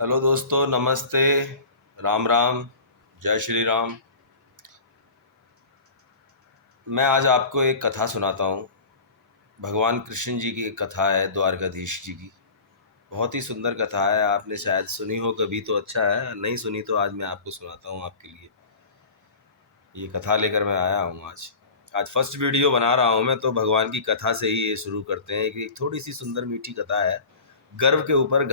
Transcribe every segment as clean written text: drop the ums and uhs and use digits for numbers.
Hello दोस्तों, नमस्ते। राम राम। जय श्री राम। मैं आज आपको एक कथा सुनाता हूँ। भगवान कृष्ण जी की एक कथा है, द्वारकाधीश जी की। बहुत ही सुंदर कथा है। आपने शायद सुनी हो कभी तो अच्छा है, नहीं सुनी तो आज मैं आपको सुनाता हूँ आपके लिए। ये कथा लेकर मैं आया हूँ आज। आज फर्स्ट वीडियो बना रहा हूँ मैं, तो भगवान की कथा से ही ये शुरू करते हैं कि एक थोड़ी सी सुंदर मीठी कथा है। गर्व के ऊपर,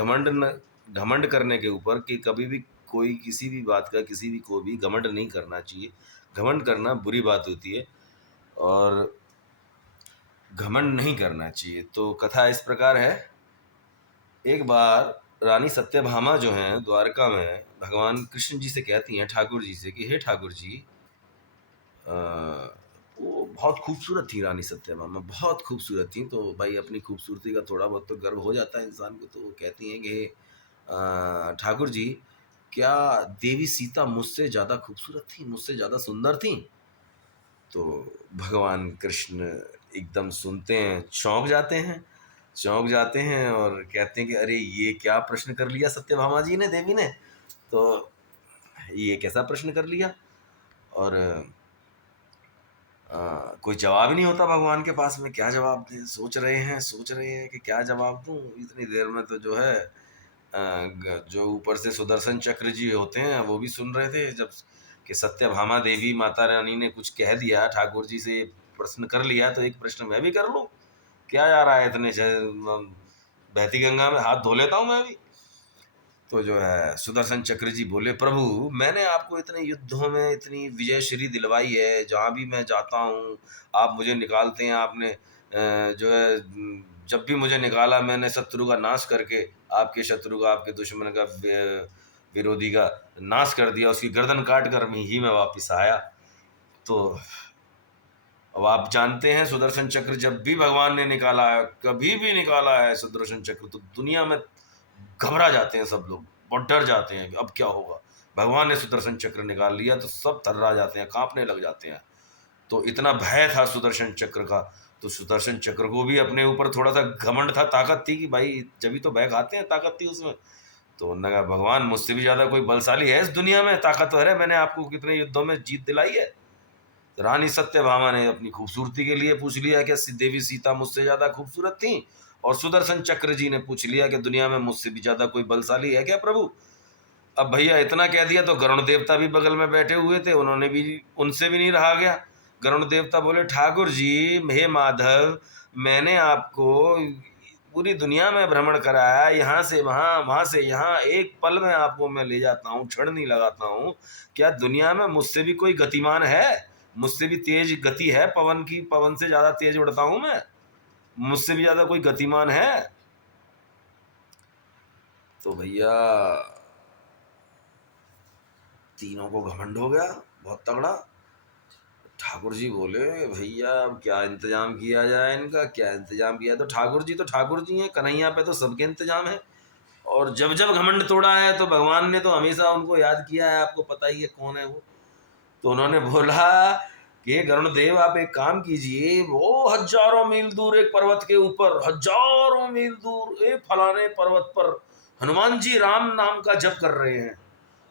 घमंड करने के ऊपर, कि कभी भी कोई किसी भी बात का, किसी भी को भी घमंड नहीं करना चाहिए। घमंड करना बुरी बात होती है और घमंड नहीं करना चाहिए। तो कथा इस प्रकार है। एक बार रानी सत्यभामा जो हैं द्वारका में, भगवान कृष्ण जी से कहती हैं, ठाकुर जी से, कि हे ठाकुर जी, अ, वो बहुत खूबसूरत थी। रानी सत्यभामा बहुत खूबसूरत थी। तो भाई, अपनी खूबसूरती का थोड़ा बहुत तो गर्व हो जाता है इंसान को। तो वो कहती हैं कि ठाकुर जी, क्या देवी सीता मुझसे ज़्यादा खूबसूरत थी, मुझसे ज़्यादा सुंदर थी? तो भगवान कृष्ण एकदम सुनते हैं, चौंक जाते हैं और कहते हैं कि अरे, ये क्या प्रश्न कर लिया सत्यभामा जी ने, देवी ने। तो ये कैसा प्रश्न कर लिया। और कोई जवाब ही नहीं होता भगवान के पास में। क्या जवाब दें, सोच रहे हैं कि क्या जवाब दूं। इतनी देर में तो जो है, जो ऊपर से सुदर्शन चक्र जी होते हैं वो भी सुन रहे थे, जब कि सत्यभामा देवी माता रानी ने कुछ कह दिया, ठाकुर जी से प्रश्न कर लिया, तो एक प्रश्न मैं भी कर लूं। क्या जा रहा है, इतने बहती गंगा में हाथ धो लेता हूं मैं भी। तो जो है, सुदर्शन चक्र जी बोले, प्रभु, मैंने आपको इतने युद्धों में इतनी विजयश्री दिलवाई है, जहाँ भी मैं जाता हूँ आप मुझे निकालते हैं। आपने जो है, जब भी मुझे निकाला, मैंने शत्रु का नाश करके, आपके शत्रु का, आपके दुश्मन का, विरोधी का नाश कर दिया। उसकी गर्दन काट कर ही मैं वापिस आया। तो अब आप जानते हैं, सुदर्शन चक्र जब भी भगवान ने निकाला है, कभी भी निकाला है सुदर्शन चक्र, तो दुनिया में घबरा जाते हैं सब लोग, बहुत डर जाते हैं कि अब क्या होगा। भगवान ने सुदर्शन चक्र निकाल लिया तो सब थर्रा जाते हैं, कांपने लग जाते हैं। तो इतना भय था सुदर्शन चक्र का। तो सुदर्शन चक्र को भी अपने ऊपर थोड़ा सा घमंड था, ताकत थी, कि भाई जब भी तो भय खाते हैं, ताकत थी उसमें। तो उन्होंने कहा, भगवान, मुझसे भी ज्यादा कोई बलशाली है इस दुनिया में, ताकतवर है, मैंने आपको कितने युद्धों में जीत दिलाई है। तो रानी सत्यभामा ने अपनी खूबसूरती के लिए पूछ लिया कि देवी सीता मुझसे ज्यादा खूबसूरत थी, और सुदर्शन चक्र जी ने पूछ लिया कि दुनिया में मुझसे भी ज्यादा कोई बलशाली है क्या प्रभु। अब भैया इतना कह दिया तो गरुण देवता भी बगल में बैठे हुए थे, उन्होंने भी, उनसे भी नहीं रहा गया। गरुण देवता बोले, ठाकुर जी, हे माधव, मैंने आपको पूरी दुनिया में भ्रमण कराया, यहाँ से वहाँ, वहाँ से यहाँ, एक पल में आपको मैं ले जाता हूँ, क्षण नहीं लगाता हूँ। क्या दुनिया में मुझसे भी कोई गतिमान है? मुझसे भी तेज गति है पवन की, पवन से ज्यादा तेज उड़ता हूं मैं। मुझसे भी ज्यादा कोई गतिमान है? तो भैया, तीनों को घमंड हो गया बहुत तगड़ा। ठाकुर जी बोले, भैया अब क्या इंतजाम किया जाए इनका, क्या इंतजाम किया। तो ठाकुर जी हैं, कन्हैया पे तो सबके इंतजाम है। और जब जब घमंड तोड़ा है, तो भगवान ने तो हमेशा उनको याद किया है। आपको पता ही है कौन है वो। तो उन्होंने बोला कि गरुण देव, आप एक काम कीजिए, वो हजारों मील दूर एक पर्वत के ऊपर, हजारों मील दूर एक फलाने पर्वत पर हनुमान जी राम नाम का जप कर रहे हैं।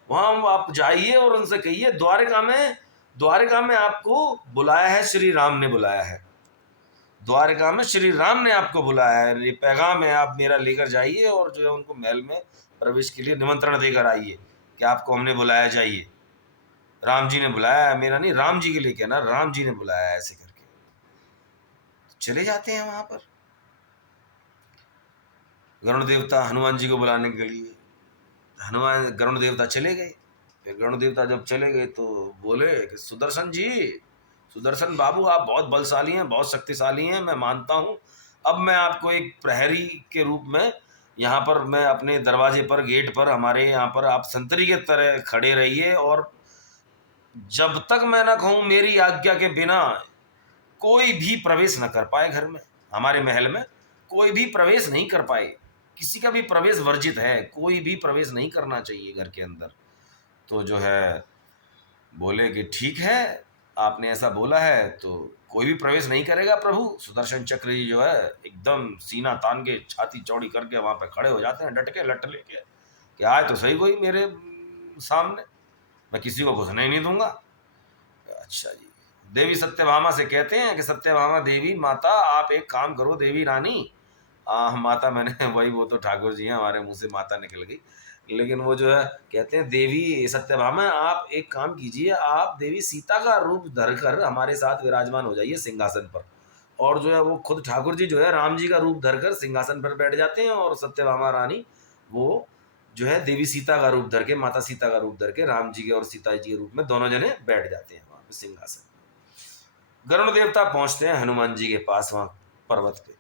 वहां आप जाइए और उनसे कहिए, द्वारिका में आपको बुलाया है, श्री राम ने बुलाया है। द्वारिका में श्री राम ने आपको बुलाया है, ये पैगाम है, आप मेरा लेकर जाइए और जो है उनको महल में प्रवेश के लिए निमंत्रण देकर आइए कि आपको हमने बुलाया, जाइए। राम जी ने बुलाया है, मेरा नहीं, राम जी के लिए कहना, राम जी ने बुलाया है, ऐसे करके। तो चले जाते हैं वहां पर गरुण देवता हनुमान जी को बुलाने के लिए। गरुण देवता चले गए। फिर गरुण देवता जब चले गए तो बोले कि सुदर्शन जी, सुदर्शन बाबू, आप बहुत बलशाली हैं, बहुत शक्तिशाली हैं, मैं मानता हूं। अब मैं आपको एक प्रहरी के रूप में, यहाँ पर मैं अपने दरवाजे पर, गेट पर, हमारे यहाँ पर आप संतरी के तरह खड़े रहिए, और जब तक मैं ना कहूं मेरी आज्ञा के बिना कोई भी प्रवेश न कर पाए घर में, हमारे महल में कोई भी प्रवेश नहीं कर पाए। किसी का भी प्रवेश वर्जित है, कोई भी प्रवेश नहीं करना चाहिए घर के अंदर। तो जो है, बोले कि ठीक है, आपने ऐसा बोला है तो कोई भी प्रवेश नहीं करेगा प्रभु। सुदर्शन चक्र जी जो है, एकदम सीना तान के, छाती चौड़ी करके वहां पे खड़े हो जाते हैं, डट के, लट लेके। कि आए तो सही कोई मेरे सामने, मैं किसी को घुसने ही नहीं दूंगा। अच्छा जी। देवी सत्यभामा से कहते हैं कि सत्यभामा देवी माता आप एक काम करो देवी रानी, माता मैंने वही, वो तो ठाकुर जी हैं, हमारे मुंह से माता निकल गई, लेकिन वो जो है कहते हैं देवी सत्यभामा आप एक काम कीजिए, आप देवी सीता का रूप धरकर हमारे साथ विराजमान हो जाइए सिंहासन पर। और जो है वो खुद ठाकुर जी जो है राम जी का रूप धरकर सिंहासन पर बैठ जाते हैं, और सत्यभामा रानी वो जो है देवी सीता का रूप धर के, माता सीता का रूप धर के राम जी के और सीता जी के रूप में दोनों जने बैठ जाते हैं वहां पे सिंहासन। गरुण देवता पहुंचते हैं हनुमान जी के पास वहां पर्वत पे,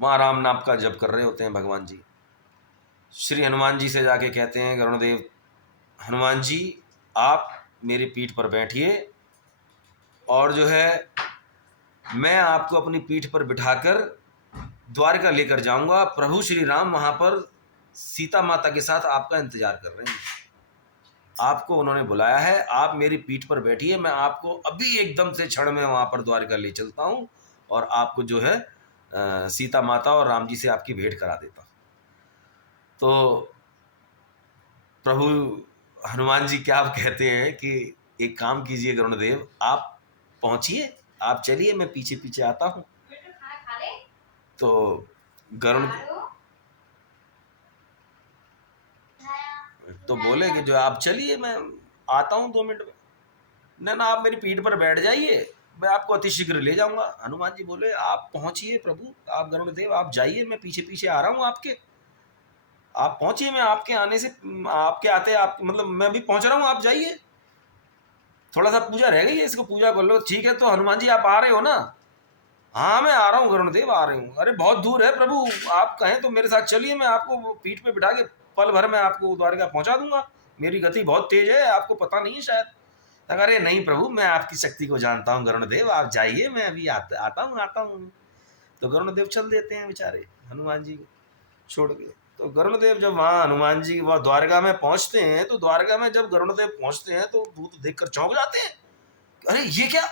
वहां राम नाम का जप कर रहे होते हैं भगवान जी। श्री हनुमान जी से जाके कहते हैं गरुण देव, हनुमान जी आप मेरी पीठ पर बैठिए, और जो है मैं आपको अपनी पीठ पर बिठाकर द्वारका लेकर जाऊंगा। प्रभु श्री राम वहां पर सीता माता के साथ आपका इंतजार कर रहे हैं, आपको उन्होंने बुलाया है, आप मेरी पीठ पर बैठिए, मैं आपको अभी एकदम से क्षण में वहां पर द्वारका ले चलता हूं, और आपको जो है सीता माता और राम जी से आपकी भेंट करा देता हूं। तो प्रभु हनुमान जी क्या आप कहते हैं कि एक काम कीजिए गरुणदेव, आप पहुंचिए, आप चलिए, मैं पीछे पीछे आता हूं। तो गरुण तो बोले कि जो आप चलिए, मैं आता हूं 2 मिनट में। ना ना, आप मेरी पीठ पर बैठ जाइए, मैं आपको अतिशीघ्र ले जाऊंगा। हनुमान जी बोले आप पहुंचिए प्रभु, आप गरुणदेव आप जाइए, मैं पीछे पीछे आ रहा हूं आपके, आप पहुंचिए, मैं आपके आने से, आपके आते आप मतलब मैं भी पहुंच रहा हूं, आप जाइए, थोड़ा सा पूजा रह गई है, इसको पूजा कर लो। ठीक है, तो हनुमान जी आप आ रहे हो ना? हाँ मैं आ रहा हूँ गरुणदेव, आ रही हूँ। अरे बहुत दूर है प्रभु, आप कहें तो मेरे साथ चलिए, मैं आपको पीठ पे बिठा के पल भर में आपको द्वारका पहुंचा दूंगा, मेरी गति बहुत तेज है, आपको पता नहीं है शायद। अरे नहीं प्रभु, मैं आपकी शक्ति को जानता हूँ गरुणदेव, आप जाइए, मैं अभी आता हूँ। तो गरुणदेव चल देते हैं बेचारे हनुमान जी को छोड़ के। तो गरुणदेव जब वहाँ हनुमान जी वहाँ द्वारका में पहुंचते हैं, तो द्वारका में जब गरुणदेव पहुंचते हैं तो भूत देखकर चौंक जाते हैं, अरे ये क्या,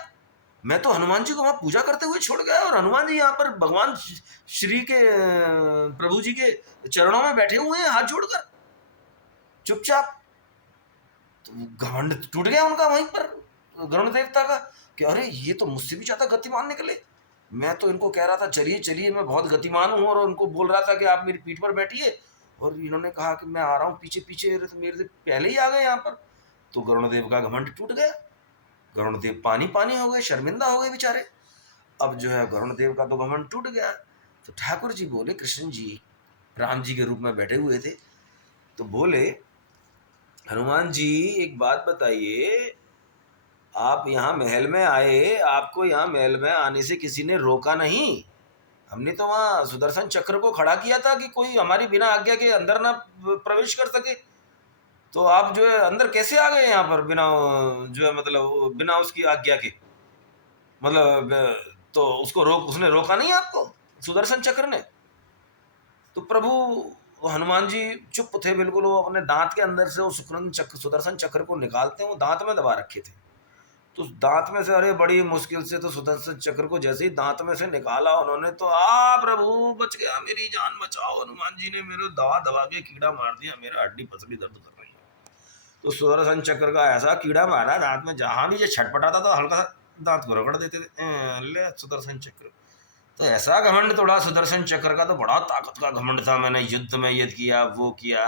मैं तो हनुमान जी को वहां पूजा करते हुए छोड़ गया, और हनुमान जी यहाँ पर भगवान श्री के प्रभु जी के चरणों में बैठे हुए हैं हाथ जोड़कर चुपचाप। तो घमंड टूट गया उनका वहीं पर गरुण देवता का, कि अरे ये तो मुझसे भी ज्यादा गतिमान निकले, मैं तो इनको कह रहा था चलिए चलिए, मैं बहुत गतिमान हूँ, और उनको बोल रहा था कि आप मेरी पीठ पर बैठिए, और इन्होंने कहा कि मैं आ रहा हूँ पीछे पीछे, तो मेरे से पहले ही आ गए यहाँ पर। तो गरुण देव का घमंड टूट गया, गरुण देव पानी पानी हो गए, शर्मिंदा हो गए बेचारे। अब जो है गरुण देव का तो घमंड टूट गया। तो ठाकुर जी बोले, कृष्ण जी राम जी के रूप में बैठे हुए थे, तो बोले हनुमान जी एक बात बताइए, आप यहाँ महल में आए, आपको यहाँ महल में आने से किसी ने रोका नहीं, हमने तो वहाँ सुदर्शन चक्र को खड़ा किया था कि कोई हमारी बिना आज्ञा के अंदर ना प्रवेश कर सके, तो आप जो है अंदर कैसे आ गए यहाँ पर बिना जो है मतलब बिना उसकी आज्ञा के, मतलब तो उसको उसने रोका नहीं आपको सुदर्शन चक्र ने? तो प्रभु हनुमान जी चुप थे बिल्कुल, वो अपने दांत के अंदर से वो सुदर्शन चक्र को निकालते हैं, वो दांत में दबा रखे थे, तो दांत में से अरे बड़ी मुश्किल से तो सुदर्शन चक्र को जैसे ही दांत में से निकाला उन्होंने, तो प्रभु बच गया, मेरी जान बचाओ, हनुमान जी ने मेरे दवा दबा के कीड़ा मार दिया, मेरा हड्डी पसली दर्द कर रही है। तो सुदर्शन चक्र का ऐसा कीड़ा मारा दांत में, जहां भी ये छटपटाता तो हल्का सा दांत को रगड़ देते थे, ले सुदर्शन चक्र। तो ऐसा घमंड थोड़ा सुदर्शन चक्र का, तो बड़ा ताकत का घमंड था, मैंने युद्ध में ये किया वो किया।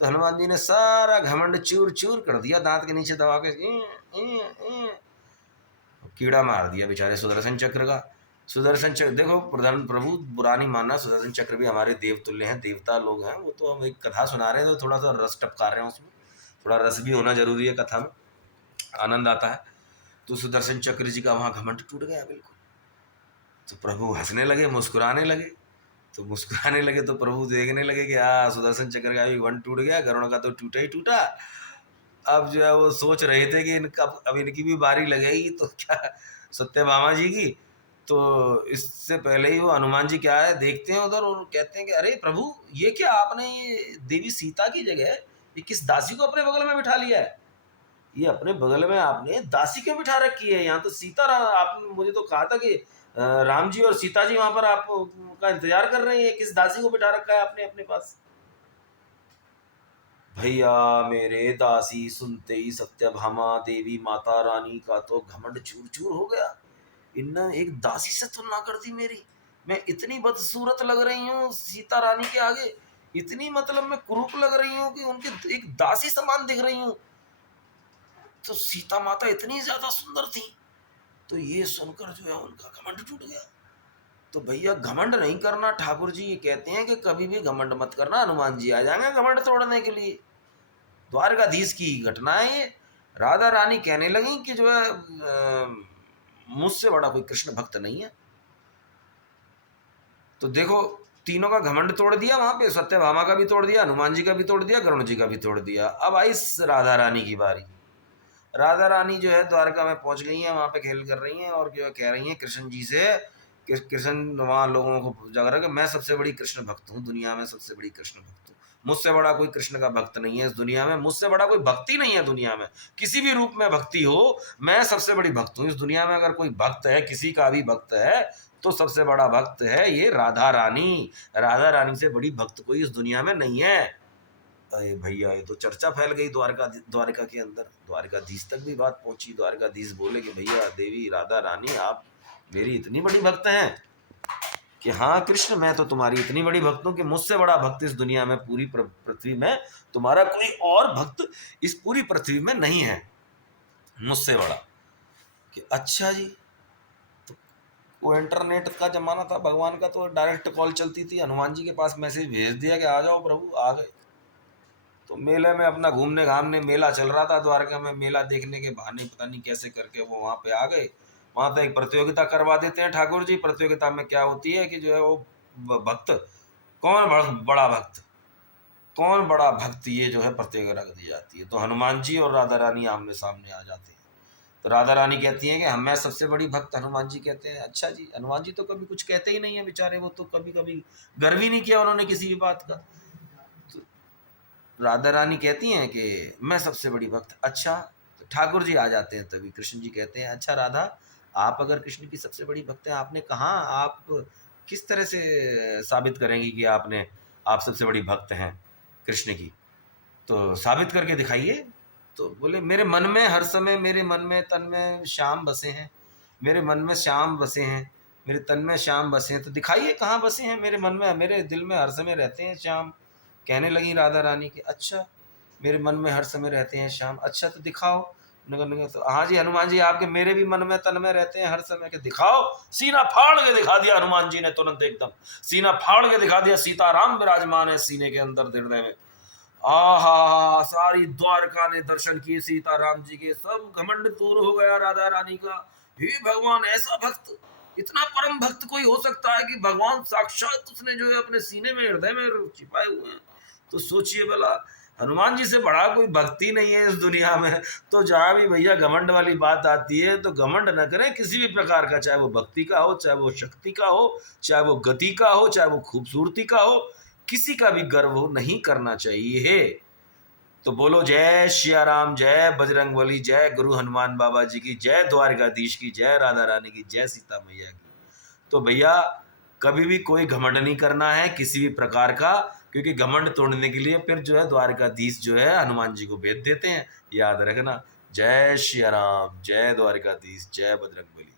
तो हनुमान जी ने सारा घमंड चूर चूर कर दिया, दांत के नीचे दबा के कीड़ा मार दिया बेचारे सुदर्शन चक्र का। सुदर्शन चक्र देखो, प्रधान प्रभु बुरा नहीं मानना, सुदर्शन चक्र भी हमारे देवतुल्य हैं, देवता लोग हैं, वो तो हम एक कथा सुना रहे हैं तो थोड़ा सा रस टपका रहे हैं, उसमें थोड़ा रस भी होना जरूरी है, कथा में आनंद आता है। तो सुदर्शन चक्र जी का वहाँ घमंड टूट गया बिल्कुल। तो प्रभु हंसने लगे, मुस्कुराने लगे, तो मुस्कुराने लगे तो प्रभु देखने लगे कि सुदर्शन चक्र का भी घमंड टूट गया, गरुड़ का तो टूटा ही टूटा। अब जो है वो सोच रहे थे कि इनका अब इनकी भी बारी लगेगी, तो क्या सत्यभामा जी की, तो इससे पहले ही वो हनुमान जी क्या है देखते हैं उधर, और कहते हैं कि अरे प्रभु ये क्या, आपने ये देवी सीता की जगह ये किस दासी को अपने बगल में बिठा लिया है, ये अपने बगल में आपने दासी क्यों बिठा रखी है? यहाँ तो सीता आपने मुझे तो कहा था कि राम जी और सीता जी वहां पर आप का इंतजार कर रहे हैं, किस दासी को बिठा रखा है आपने अपने पास? भैया मेरे दासी सुनते ही सत्यभामा देवी माता रानी का तो घमंड चूर चूर हो गया। इनने एक दासी से तुलना कर दी मेरी। मैं इतनी बदसूरत लग रही हूँ सीता रानी के आगे, इतनी मतलब मैं कुरूप लग रही हूँ कि उनके एक दासी समान दिख रही हूँ। तो सीता माता इतनी ज्यादा सुंदर थी। तो ये सुनकर जो है उनका घमंड टूट गया। तो भैया घमंड नहीं करना, ठाकुर जी ये कहते हैं कि कभी भी घमंड मत करना, हनुमान जी आ जाएंगे घमंड तोड़ने के लिए। द्वारकाधीश की घटना है ये। राधा रानी कहने लगी कि जो है मुझसे बड़ा कोई कृष्ण भक्त नहीं है। तो देखो तीनों का घमंड तोड़ दिया, वहां पे सत्यभामा का भी तोड़ दिया, हनुमान जी का भी तोड़ दिया, गरुण जी का भी तोड़ दिया। अब आई राधा रानी की बारी। राधा रानी जो है द्वारका में पहुंच गई हैं, वहां पे खेल कर रही हैं और जो है कह रही हैं कृष्ण जी से कि कृष्ण वहां लोगों को जगा रहा है कि मैं सबसे बड़ी कृष्ण भक्त हूँ, दुनिया में सबसे बड़ी कृष्ण भक्त हूँ, मुझसे बड़ा कोई कृष्ण का भक्त नहीं है इस दुनिया में, मुझसे बड़ा कोई भक्ति नहीं है दुनिया में, किसी भी रूप में भक्ति हो मैं सबसे बड़ी भक्त हूँ इस दुनिया में। अगर कोई भक्त है, किसी का भी भक्त है, तो सबसे बड़ा भक्त है ये राधा रानी। राधा रानी से बड़ी भक्त कोई इस दुनिया में नहीं है। अरे भैया ये तो चर्चा फैल गई द्वारका के अंदर, द्वारकाधीश तक भी बात पहुंची। द्वारकाधीश बोले कि भैया देवी राधा रानी आप मेरी इतनी बड़ी भक्त हैं कि हाँ कृष्ण मैं तो तुम्हारी इतनी बड़ी भक्त हूं कि मुझसे बड़ा भक्त इस दुनिया में, पूरी पृथ्वी में तुम्हारा कोई और भक्त इस पूरी पृथ्वी में नहीं है मुझसे बड़ा। कि अच्छा जी। तो वो इंटरनेट का जमाना था भगवान का, तो डायरेक्ट कॉल चलती थी, हनुमान जी के पास मैसेज भेज दिया कि आ जाओ प्रभु, आ गए। तो मेले में अपना घूमने घामने, मेला चल रहा था द्वारका में, मेला देखने के बहाने पता नहीं कैसे करके वो वहां पे आ गए। वहां तो एक प्रतियोगिता करवा देते हैं ठाकुर जी। प्रतियोगिता में क्या होती है कि जो है वो भक्त कौन बड़ा भक्त, कौन बड़ा भक्त, ये जो है प्रतियोगिता रख दी जाती है। तो हनुमान जी और राधा रानी आमने सामने आ जाते हैं। तो राधा रानी कहती हैं कि हम मैं सबसे बड़ी भक्त, हनुमान जी कहते हैं अच्छा जी। हनुमान जी तो कभी कुछ कहते ही नहीं है बेचारे, वो तो कभी कभी गर्व ही नहीं किया उन्होंने किसी भी बात का। तो राधा रानी कहती हैं कि मैं सबसे बड़ी भक्त। अच्छा। तो ठाकुर जी आ जाते हैं, तभी कृष्ण जी कहते हैं अच्छा राधा, आप अगर कृष्ण की सबसे बड़ी भक्त हैं, आपने कहा आप किस तरह से साबित करेंगी कि आप सबसे बड़ी भक्त हैं कृष्ण की, तो साबित करके दिखाइए। तो बोले मेरे मन में हर समय, मेरे मन में तन में श्याम बसे हैं, मेरे मन में श्याम बसे हैं, मेरे तन में श्याम बसे हैं। तो दिखाइए कहाँ बसे हैं, मेरे मन में मेरे दिल में हर समय रहते हैं श्याम। कहने लगी राधा रानी की अच्छा मेरे मन में हर समय रहते हैं श्याम, अच्छा तो दिखाओ। नगर नगर तो हाँ जी हनुमान जी आपके मेरे भी मन में तन में रहते हैं हर समय के, दिखाओ। सीना फाड़ के दिखा दिया हनुमान जी ने, तुरंत एकदम सीना फाड़ के दिखा दिया। सीताराम विराजमान है सीने के अंदर हृदय में। आहा सारी द्वारका ने दर्शन किए सीताराम जी के, सब घमंड दूर हो गया राधा रानी का। हे भगवान ऐसा भक्त, इतना परम भक्त कोई हो सकता है कि भगवान साक्षात उसने जो है अपने सीने में हृदय में छिपाए हुए हैं। तो सोचिए भला हनुमान जी से बड़ा कोई भक्ति नहीं है इस दुनिया में। तो जहां भी भैया घमंड वाली बात आती है तो घमंड न करें किसी भी प्रकार का, चाहे वो भक्ति का हो, चाहे वो शक्ति का हो, चाहे वो गति का हो, चाहे वो खूबसूरती का हो, किसी का भी गर्व नहीं करना चाहिए। तो बोलो जय श्री राम, जय बजरंगबली, जय गुरु हनुमान बाबा जी की, जय द्वारकाधीश की, जय राधा रानी की, जय सीता मैया की। तो भैया कभी भी कोई घमंड नहीं करना है किसी भी प्रकार का, क्योंकि घमंड तोड़ने के लिए फिर जो है द्वारकाधीश जो है हनुमान जी को भेज देते हैं, याद रखना। जय श्री राम, जय द्वारकाधीश, जय बजरंगबली।